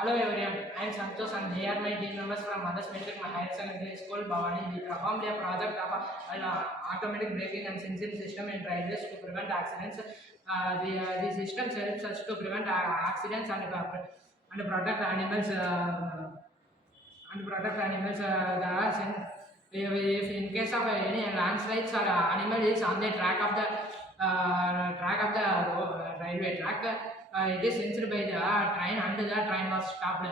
Hello everyone, I am Santosh and here my team members from Mothers Metric Higher Secondary School, Bhavani. We performed a project of an automatic braking and sensing system in railways to prevent accidents. The system helps us to prevent accidents and protect animals. If in case of any landslides or animal is on the track of the railway track, it is sensed by the train and the train was stopped.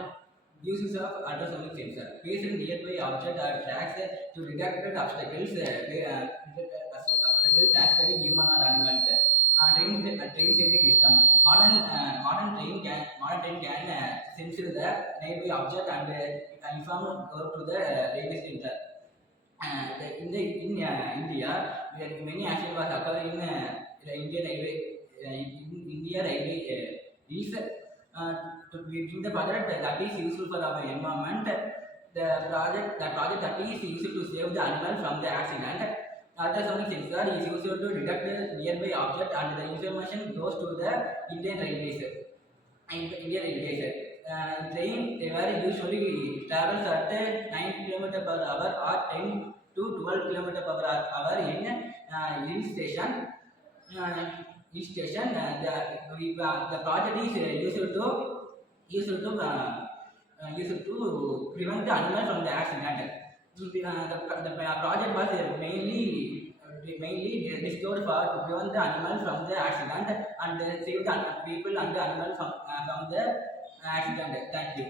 Uses of ultrasonic sensor placed in nearby object or tracks to detect obstacles, obstacle transferring human or animals. Train safety system. Modern train can sense the nearby object and inform go to the railway station. In India, where many accidents was occur in the Indian railway, in India railway is to bring the project that is useful for our environment. The project that is used to save the animal from the accident. Ultrasonic sensor is used to detect the nearby object and the information goes to the Indian railways. Indian railways. Train they were usually travels at 9 km per hour or 10 to 12 km per hour in hill station. Hill station. The project is used to prevent the animal from the accident. The project was mainly discovered for to prevent the animal from the accident and save the people and the animal from the accident. Thank you.